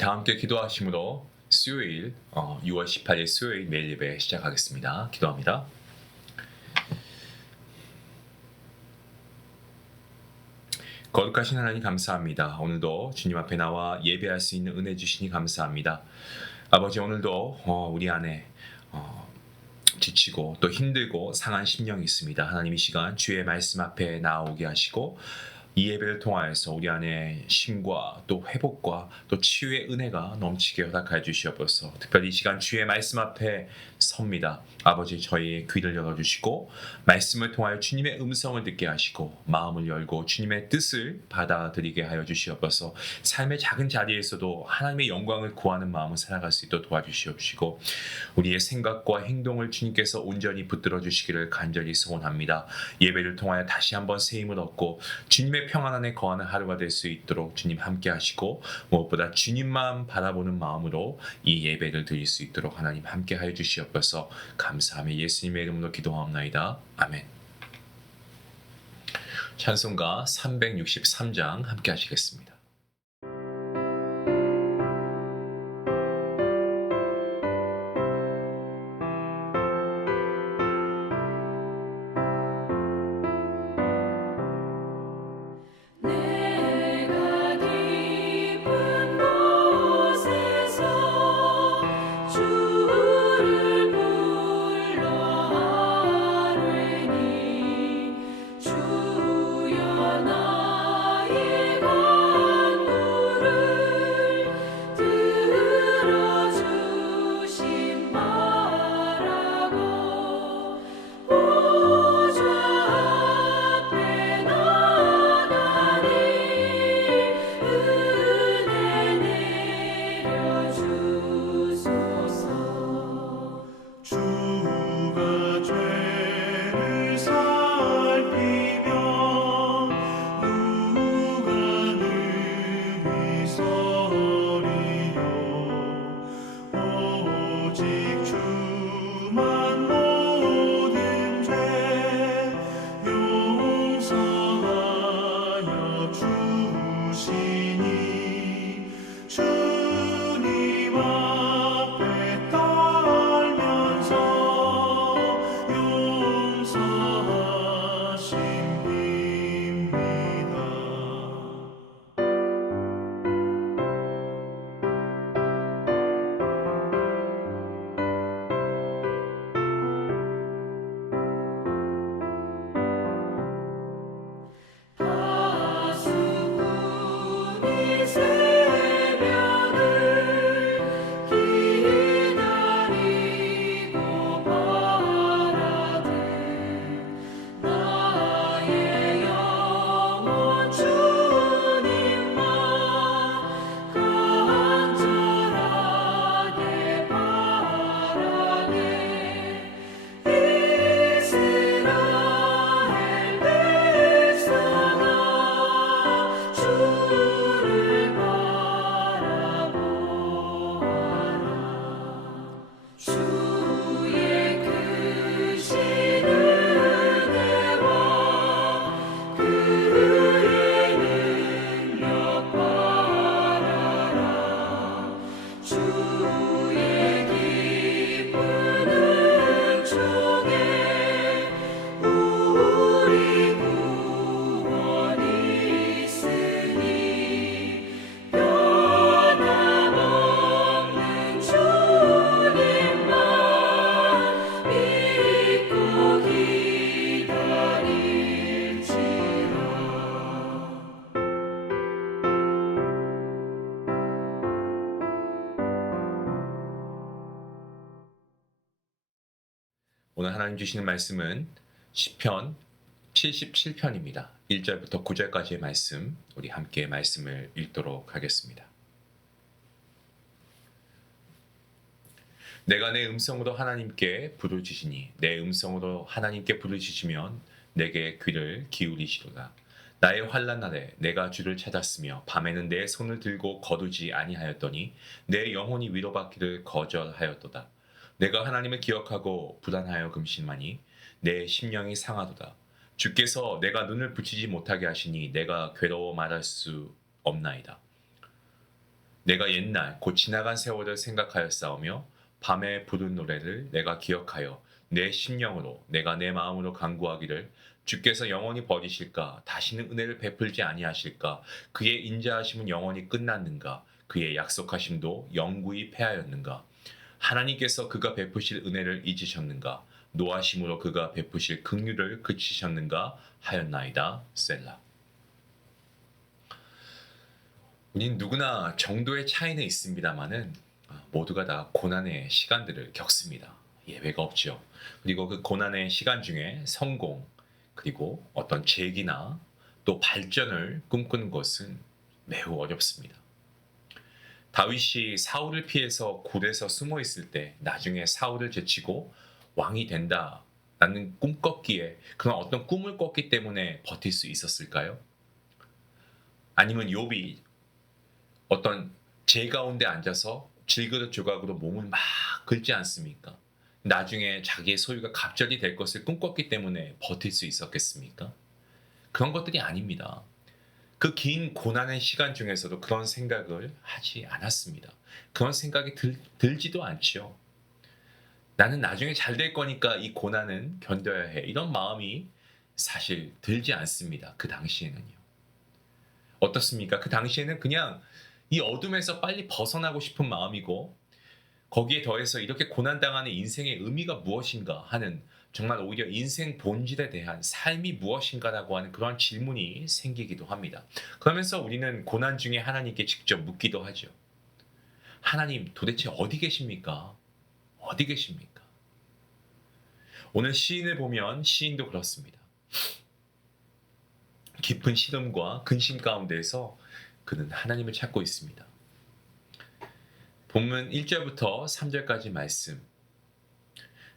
다 함께 기도하심으로 수요일 6월 18일 수요일 매일 예배 시작하겠습니다. 기도합니다. 거룩하신 하나님 감사합니다. 오늘도 주님 앞에 나와 예배할 수 있는 은혜 주시니 감사합니다. 아버지, 오늘도 우리 안에 지치고 또 힘들고 상한 심령이 있습니다. 하나님, 이 시간 주의 말씀 앞에 나오게 하시고 이 예배를 통하여서 우리 안에 힘과 또 회복과 또 치유의 은혜가 넘치게 허락하여 주시옵소서. 특별히 이 시간 주의 말씀 앞에 섭니다. 아버지, 저희의 귀를 열어주시고 말씀을 통하여 주님의 음성을 듣게 하시고 마음을 열고 주님의 뜻을 받아들이게 하여 주시옵소서. 삶의 작은 자리에서도 하나님의 영광을 구하는 마음을 살아갈 수 있도록 도와주시옵시고 우리의 생각과 행동을 주님께서 온전히 붙들어 주시기를 간절히 소원합니다. 예배를 통하여 다시 한번 새 힘을 얻고 주님의 평안 안에 거하는 하루가 될 수 있도록 주님 함께 하시고 무엇보다 주님만 바라보는 마음으로 이 예배를 드릴 수 있도록 하나님 함께 하여 주시옵소서. 감사하며 예수님의 이름으로 기도하옵나이다. 아멘. 찬송가 363장 함께 하시겠습니다. 오늘 하나님 주시는 말씀은 시편 77편입니다. 1절부터 9절까지의 말씀, 우리 함께 말씀을 읽도록 하겠습니다. 내가 내 음성으로 하나님께 부르짖으니 내 음성으로 하나님께 부르짖으면 내게 귀를 기울이시도다. 나의 환난 날에 내가 주를 찾았으며 밤에는 내 손을 들고 거두지 아니하였더니 내 영혼이 위로받기를 거절하였도다. 내가 하나님을 기억하고 불안하여 금신하니 내 심령이 상하도다. 주께서 내가 눈을 붙이지 못하게 하시니 내가 괴로워 말할 수 없나이다. 내가 옛날 곧 지나간 세월을 생각하였사오며 밤에 부른 노래를 내가 기억하여 내 심령으로 내가 내 마음으로 간구하기를 주께서 영원히 버리실까 다시는 은혜를 베풀지 아니하실까 그의 인자하심은 영원히 끝났는가 그의 약속하심도 영구히 패하였는가 하나님께서 그가 베푸실 은혜를 잊으셨는가 노하심으로 그가 베푸실 긍휼을 그치셨는가 하였나이다. 셀라. 우린 누구나 정도의 차이는 있습니다만은 모두가 다 고난의 시간들을 겪습니다. 예외가 없죠. 그리고 그 고난의 시간 중에 성공, 그리고 어떤 재기나 또 발전을 꿈꾸는 것은 매우 어렵습니다. 다윗이 사울을 피해서 굴에서 숨어 있을 때 나중에 사울을 제치고 왕이 된다라는 꿈 꿨기에 그런 어떤 꿈을 꿨기 때문에 버틸 수 있었을까요? 아니면 욥이 어떤 재 가운데 앉아서 질그릇 조각으로 몸을 막 긁지 않습니까? 나중에 자기의 소유가 갑절이 될 것을 꿈꿨기 때문에 버틸 수 있었겠습니까? 그런 것들이 아닙니다. 그 긴 고난의 시간 중에서도 그런 생각을 하지 않았습니다. 그런 생각이 들지도 않죠. 나는 나중에 잘 될 거니까 이 고난은 견뎌야 해. 이런 마음이 사실 들지 않습니다. 그 당시에는요. 어떻습니까? 그 당시에는 그냥 이 어둠에서 빨리 벗어나고 싶은 마음이고 거기에 더해서 이렇게 고난당하는 인생의 의미가 무엇인가 하는 정말 오히려 인생 본질에 대한 삶이 무엇인가라고 하는 그런 질문이 생기기도 합니다. 그러면서 우리는 고난 중에 하나님께 직접 묻기도 하죠. 하나님 도대체 어디 계십니까? 어디 계십니까? 오늘 시인을 보면 시인도 그렇습니다. 깊은 시름과 근심 가운데에서 그는 하나님을 찾고 있습니다. 본문 1절부터 3절까지 말씀.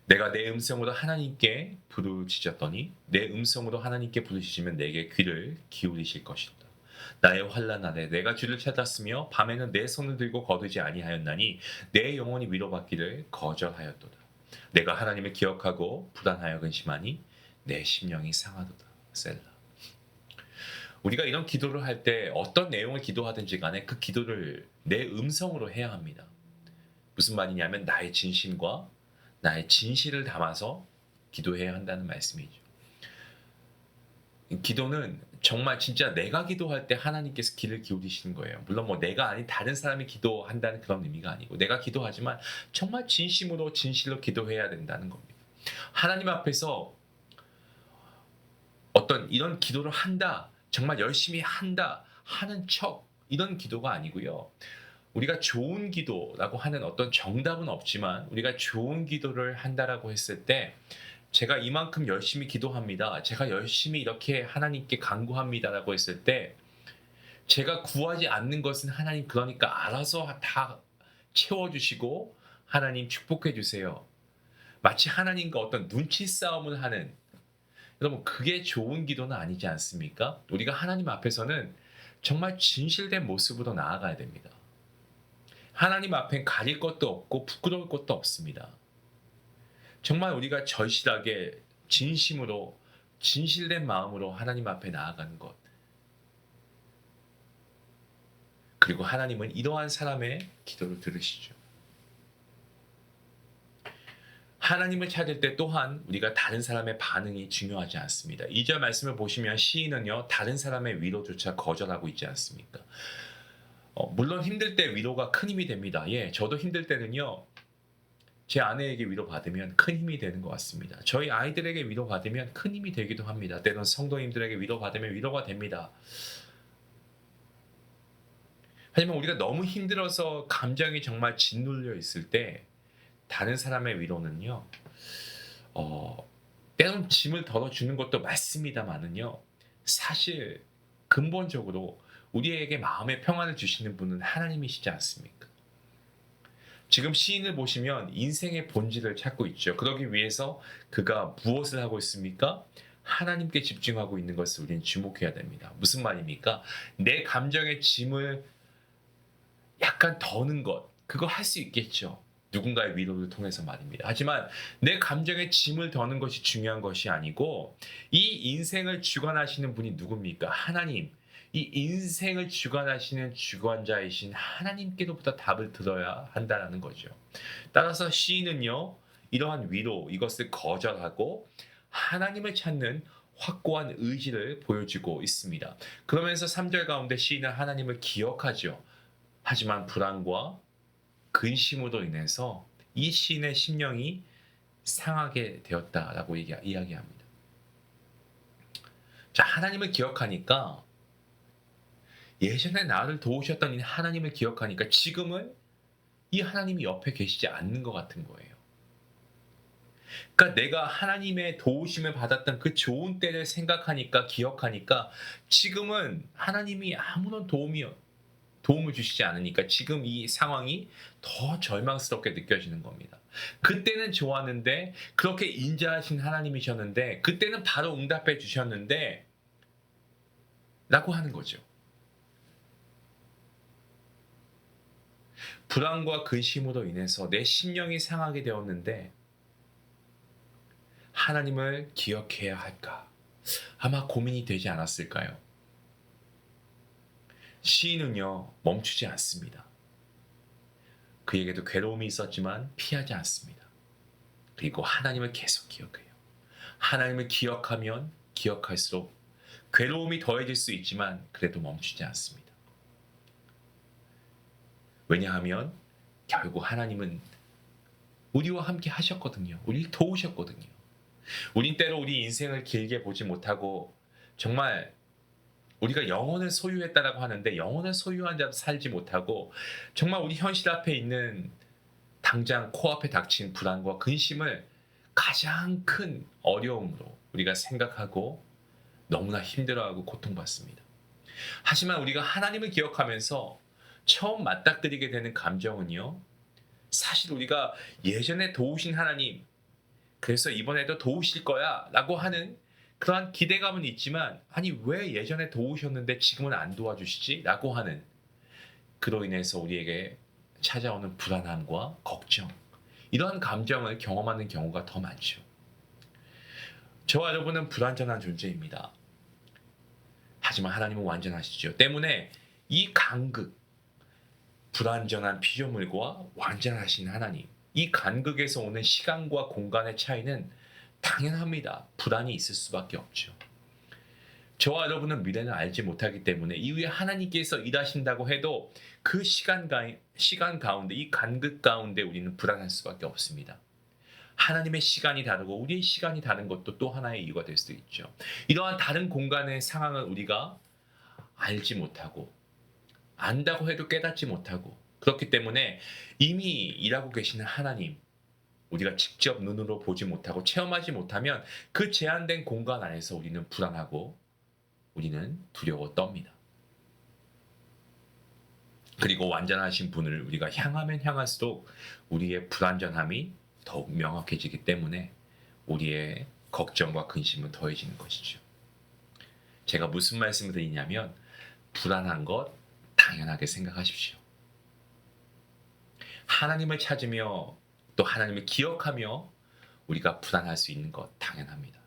내가 내 음성으로 하나님께 부르짖었더니 내 음성으로 하나님께 부르짖으면 내게 귀를 기울이실 것이다. 나의 환난 아래 내가 주를 찾았으며 밤에는 내 손을 들고 거두지 아니하였나니 내 영혼이 위로받기를 거절하였도다. 내가 하나님을 기억하고 불안하여 근심하니 내 심령이 상하도다. 셀라. 우리가 이런 기도를 할 때 어떤 내용을 기도하든지 간에 그 기도를 내 음성으로 해야 합니다. 무슨 말이냐면 나의 진심과 나의 진실을 담아서 기도해야 한다는 말씀이죠. 기도는 정말 진짜 내가 기도할 때 하나님께서 귀를 기울이시는 거예요. 물론 뭐 내가 아닌 다른 사람이 기도한다는 그런 의미가 아니고 내가 기도하지만 정말 진심으로 진실로 기도해야 된다는 겁니다. 하나님 앞에서 어떤 이런 기도를 한다, 정말 열심히 한다 하는 척 이런 기도가 아니고요. 우리가 좋은 기도라고 하는 어떤 정답은 없지만 우리가 좋은 기도를 한다라고 했을 때 제가 이만큼 열심히 기도합니다. 제가 열심히 이렇게 하나님께 간구합니다라고 했을 때 제가 구하지 않는 것은 하나님 그러니까 알아서 다 채워주시고 하나님 축복해 주세요. 마치 하나님과 어떤 눈치 싸움을 하는 여러분 그게 좋은 기도는 아니지 않습니까? 우리가 하나님 앞에서는 정말 진실된 모습으로 나아가야 됩니다. 하나님 앞엔 가릴 것도 없고 부끄러울 것도 없습니다. 정말 우리가 절실하게 진심으로 진실된 마음으로 하나님 앞에 나아가는 것. 그리고 하나님은 이러한 사람의 기도를 들으시죠. 하나님을 찾을 때 또한 우리가 다른 사람의 반응이 중요하지 않습니다. 2절 말씀을 보시면 시인은요. 다른 사람의 위로조차 거절하고 있지 않습니까? 물론 힘들 때 위로가 큰 힘이 됩니다. 예, 저도 힘들 때는요. 제 아내에게 위로받으면 큰 힘이 되는 것 같습니다. 저희 아이들에게 위로받으면 큰 힘이 되기도 합니다. 때론 성도님들에게 위로받으면 위로가 됩니다. 하지만 우리가 너무 힘들어서 감정이 정말 짓눌려 있을 때 다른 사람의 위로는요. 때론 짐을 덜어주는 것도 맞습니다만은요. 사실 근본적으로 우리에게 마음의 평안을 주시는 분은 하나님이시지 않습니까? 지금 시인을 보시면 인생의 본질을 찾고 있죠. 그러기 위해서 그가 무엇을 하고 있습니까? 하나님께 집중하고 있는 것을 우리는 주목해야 됩니다. 무슨 말입니까? 내 감정의 짐을 약간 더는 것, 그거 할 수 있겠죠. 누군가의 위로를 통해서 말입니다. 하지만 내 감정의 짐을 더는 것이 중요한 것이 아니고 이 인생을 주관하시는 분이 누굽니까? 하나님. 이 인생을 주관하시는 주관자이신 하나님께로부터 답을 들어야 한다는 거죠. 따라서 시인은요, 이러한 위로 이것을 거절하고 하나님을 찾는 확고한 의지를 보여주고 있습니다. 그러면서 3절 가운데 시인은 하나님을 기억하죠. 하지만 불안과 근심으로 인해서 이 시인의 심령이 상하게 되었다라고 이야기합니다. 자, 하나님을 기억하니까 예전에 나를 도우셨던 이 하나님을 기억하니까 지금은 이 하나님이 옆에 계시지 않는 것 같은 거예요. 그러니까 내가 하나님의 도우심을 받았던 그 좋은 때를 생각하니까 기억하니까 지금은 하나님이 아무런 도움을 주시지 않으니까 지금 이 상황이 더 절망스럽게 느껴지는 겁니다. 그때는 좋았는데 그렇게 인자하신 하나님이셨는데 그때는 바로 응답해 주셨는데 라고 하는 거죠. 불안과 근심으로 인해서 내 심령이 상하게 되었는데 하나님을 기억해야 할까? 아마 고민이 되지 않았을까요? 시인은요, 멈추지 않습니다. 그에게도 괴로움이 있었지만 피하지 않습니다. 그리고 하나님을 계속 기억해요. 하나님을 기억하면 기억할수록 괴로움이 더해질 수 있지만 그래도 멈추지 않습니다. 왜냐하면 결국 하나님은 우리와 함께 하셨거든요. 우리를 도우셨거든요. 우린 때로 우리 인생을 길게 보지 못하고 정말 우리가 영혼을 소유했다라고 하는데 영혼을 소유한 자로 살지 못하고 정말 우리 현실 앞에 있는 당장 코앞에 닥친 불안과 근심을 가장 큰 어려움으로 우리가 생각하고 너무나 힘들어하고 고통받습니다. 하지만 우리가 하나님을 기억하면서 처음 맞닥뜨리게 되는 감정은요. 사실 우리가 예전에 도우신 하나님, 그래서 이번에도 도우실 거야 라고 하는 그러한 기대감은 있지만 아니 왜 예전에 도우셨는데 지금은 안 도와주시지? 라고 하는 그로 인해서 우리에게 찾아오는 불안함과 걱정 이러한 감정을 경험하는 경우가 더 많죠. 저와 여러분은 불완전한 존재입니다. 하지만 하나님은 완전하시죠. 때문에 이 간극, 불완전한 피조물과 완전하신 하나님, 이 간극에서 오는 시간과 공간의 차이는 당연합니다. 불안이 있을 수밖에 없죠. 저와 여러분은 미래는 알지 못하기 때문에 이후에 하나님께서 일하신다고 해도 그 시간 가운데 이 간극 가운데 우리는 불안할 수밖에 없습니다. 하나님의 시간이 다르고 우리의 시간이 다른 것도 또 하나의 이유가 될 수도 있죠. 이러한 다른 공간의 상황을 우리가 알지 못하고 안다고 해도 깨닫지 못하고 그렇기 때문에 이미 일하고 계시는 하나님 우리가 직접 눈으로 보지 못하고 체험하지 못하면 그 제한된 공간 안에서 우리는 불안하고 우리는 두려워 떱니다. 그리고 완전하신 분을 우리가 향하면 향할수록 우리의 불완전함이 더욱 명확해지기 때문에 우리의 걱정과 근심은 더해지는 것이죠. 제가 무슨 말씀을 드리냐면 불안한 것 당연하게 생각하십시오. 하나님을 찾으며 또 하나님을 기억하며 우리가 불안할 수 있는 것 당연합니다.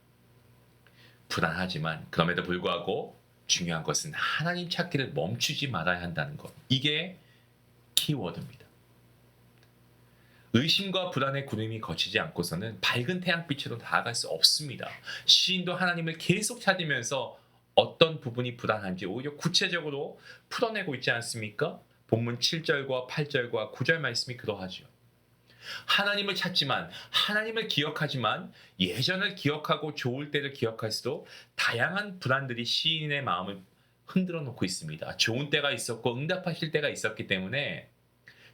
불안하지만 그럼에도 불구하고 중요한 것은 하나님 찾기를 멈추지 말아야 한다는 것. 이게 키워드입니다. 의심과 불안의 구름이 거치지 않고서는 밝은 태양빛으로 나아갈 수 없습니다. 시인도 하나님을 계속 찾으면서 어떤 부분이 불안한지 오히려 구체적으로 풀어내고 있지 않습니까? 본문 7절과 8절과 9절 말씀이 그러하죠. 하나님을 찾지만 하나님을 기억하지만 예전을 기억하고 좋을 때를 기억할수록 다양한 불안들이 시인의 마음을 흔들어 놓고 있습니다. 좋은 때가 있었고 응답하실 때가 있었기 때문에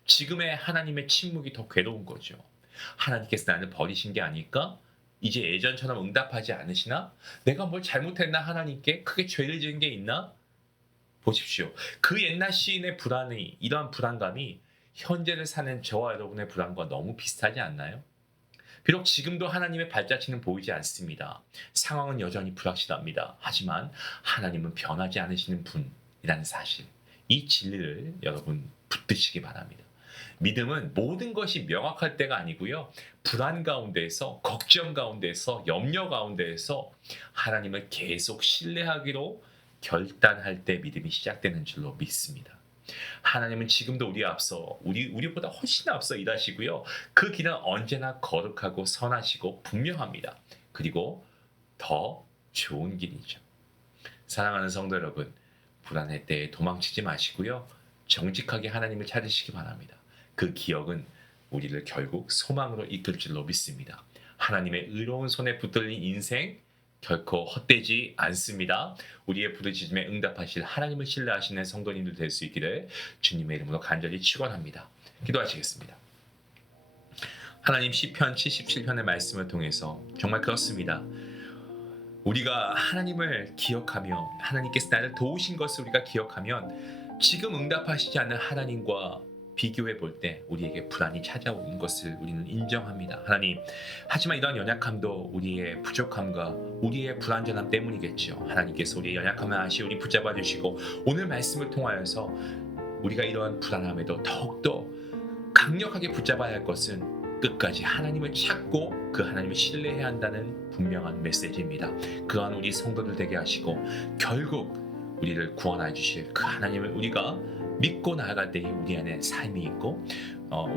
지금의 하나님의 침묵이 더 괴로운 거죠. 하나님께서 나를 버리신 게 아닐까? 이제 예전처럼 응답하지 않으시나? 내가 뭘 잘못했나 하나님께? 크게 죄를 지은 게 있나? 보십시오. 그 옛날 시인의 불안이 이러한 불안감이 현재를 사는 저와 여러분의 불안과 너무 비슷하지 않나요? 비록 지금도 하나님의 발자취는 보이지 않습니다. 상황은 여전히 불확실합니다. 하지만 하나님은 변하지 않으시는 분이라는 사실, 이 진리를 여러분 붙드시기 바랍니다. 믿음은 모든 것이 명확할 때가 아니고요. 불안 가운데에서, 걱정 가운데에서, 염려 가운데에서 하나님을 계속 신뢰하기로 결단할 때 믿음이 시작되는 줄로 믿습니다. 하나님은 지금도 우리 앞서 우리보다 훨씬 앞서 일하시고요. 그 길은 언제나 거룩하고 선하시고 분명합니다. 그리고 더 좋은 길이죠. 사랑하는 성도 여러분, 불안할 때 도망치지 마시고요. 정직하게 하나님을 찾으시기 바랍니다. 그 기억은 우리를 결국 소망으로 이끌 줄로 믿습니다. 하나님의 의로운 손에 붙들린 인생 결코 헛되지 않습니다. 우리의 부르짖음에 응답하실 하나님을 신뢰하시는 성도님들 될 수 있기를 주님의 이름으로 간절히 축원합니다. 기도하시겠습니다. 하나님, 시편 77편의 말씀을 통해서 정말 그렇습니다. 우리가 하나님을 기억하며 하나님께서 나를 도우신 것을 우리가 기억하면 지금 응답하시지 않는 하나님과 비교해 볼 때 우리에게 불안이 찾아오는 것을 우리는 인정합니다. 하나님, 하지만 이러한 연약함도 우리의 부족함과 우리의 불완전함 때문이겠죠. 하나님께서 우리의 연약함을 아시오니 붙잡아 주시고 오늘 말씀을 통하여서 우리가 이러한 불안함에도 더욱더 강력하게 붙잡아야 할 것은 끝까지 하나님을 찾고 그 하나님을 신뢰해야 한다는 분명한 메시지입니다. 그러한 우리 성도들 되게 하시고 결국 우리를 구원해 주실 그 하나님을 우리가 믿고 나아갈 때에 우리 안에 삶이 있고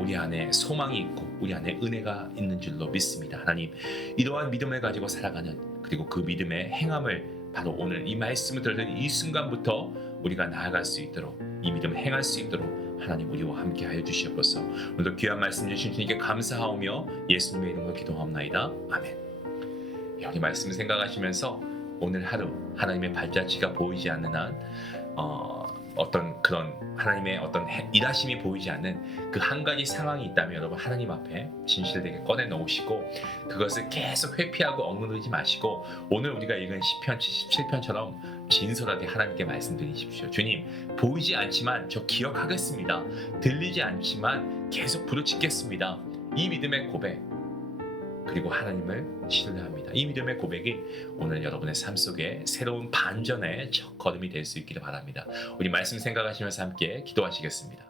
우리 안에 소망이 있고 우리 안에 은혜가 있는 줄로 믿습니다. 하나님, 이러한 믿음을 가지고 살아가는 그리고 그 믿음의 행함을 바로 오늘 이 말씀을 들은 이 순간부터 우리가 나아갈 수 있도록 이 믿음을 행할 수 있도록 하나님 우리와 함께 하여 주시옵소서. 오늘도 귀한 말씀 주신 주님께 감사하오며 예수님의 이름으로 기도하옵나이다. 아멘. 우리 말씀 생각하시면서 오늘 하루 하나님의 발자취가 보이지 않는 한 어떤 그런 하나님의 어떤 일하심이 보이지 않는 그 한 가지 상황이 있다면 여러분 하나님 앞에 진실되게 꺼내놓으시고 그것을 계속 회피하고 억누르지 마시고 오늘 우리가 읽은 시편 77편처럼 진솔하게 하나님께 말씀드리십시오. 주님, 보이지 않지만 저 기억하겠습니다. 들리지 않지만 계속 부르짖겠습니다. 이 믿음의 고백 그리고 하나님을 신뢰합니다. 이 믿음의 고백이 오늘 여러분의 삶 속에 새로운 반전의 첫걸음이 될 수 있기를 바랍니다. 우리 말씀 생각하시면서 함께 기도하시겠습니다.